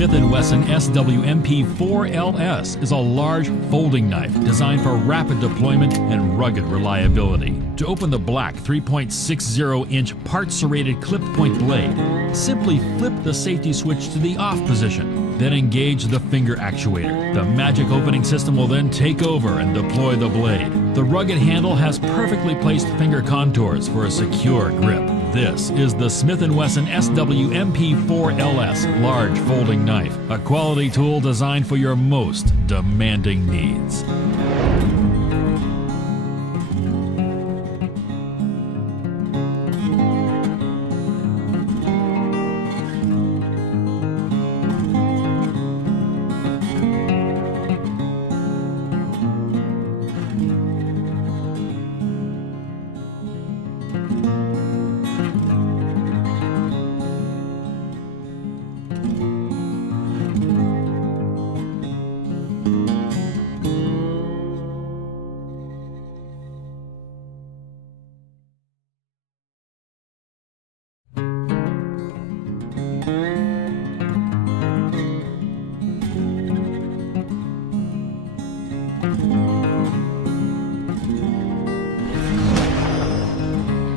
Smith & Wesson SWMP4LS is a large folding knife designed for rapid deployment and rugged reliability. To open the black 3.60-inch part-serrated clip-point blade, simply flip the safety switch to the off position, then engage the finger actuator. The magic opening system will then take over and deploy the blade. The rugged handle has perfectly placed finger contours for a secure grip. This is the Smith & Wesson SWMP4LS large folding knife, a quality tool designed for your most demanding needs.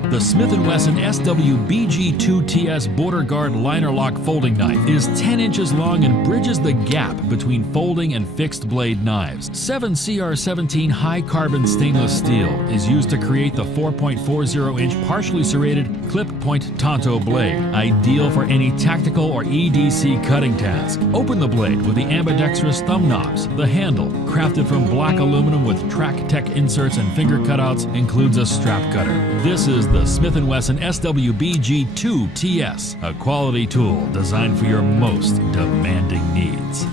The Smith & Wesson SWBG2TS Border Guard Liner Lock Folding Knife is 10 inches long and bridges the gap between folding and fixed blade knives. 7CR17 high-carbon stainless steel is used to create the 4.40-inch partially serrated clip-point Tonto blade, ideal for any tactical or EDC cutting task. Open the blade with the ambidextrous thumb knobs. The handle, crafted from black aluminum with Track Tech inserts and finger cutouts, includes a strap cutter. This is the Smith & Wesson SWBG2TS, a quality tool designed for your most demanding needs.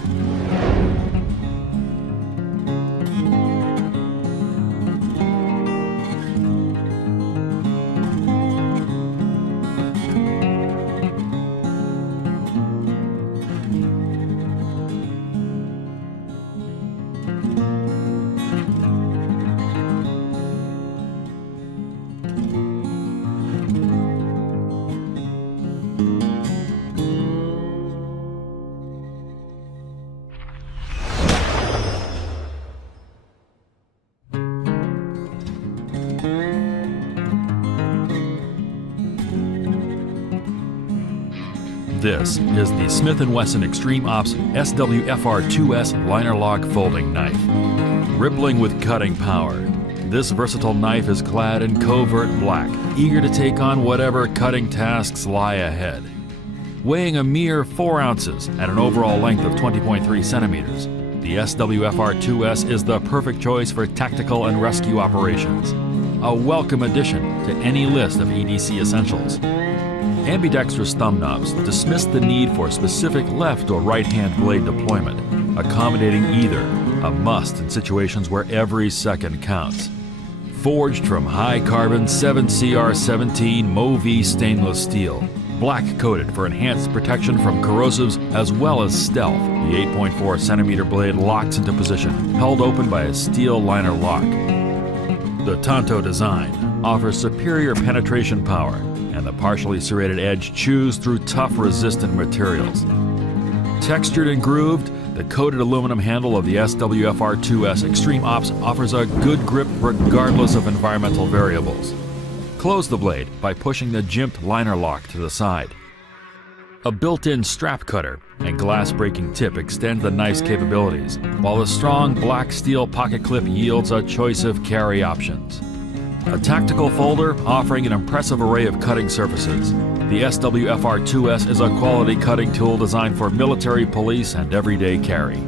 This is the Smith & Wesson Extreme Ops SWFR2S Liner Lock Folding Knife. Rippling with cutting power, this versatile knife is clad in covert black, eager to take on whatever cutting tasks lie ahead. Weighing a mere 4 ounces at an overall length of 20.3 centimeters, the SWFR2S is the perfect choice for tactical and rescue operations. A welcome addition to any list of EDC essentials. Ambidextrous thumb knobs dismiss the need for specific left or right-hand blade deployment, accommodating either, a must in situations where every second counts. Forged from high-carbon 7CR17 MoV stainless steel, black-coated for enhanced protection from corrosives as well as stealth, the 8.4 centimeter blade locks into position, held open by a steel liner lock. The Tonto design offers superior penetration power, and the partially serrated edge chews through tough, resistant materials. Textured and grooved, the coated aluminum handle of the SWFR2S Extreme Ops offers a good grip regardless of environmental variables. Close the blade by pushing the jimped liner lock to the side. A built-in strap cutter and glass-breaking tip extend the knife's capabilities, while the strong black steel pocket clip yields a choice of carry options. A tactical folder offering an impressive array of cutting surfaces. The SWFR2S is a quality cutting tool designed for military, police, and everyday carry.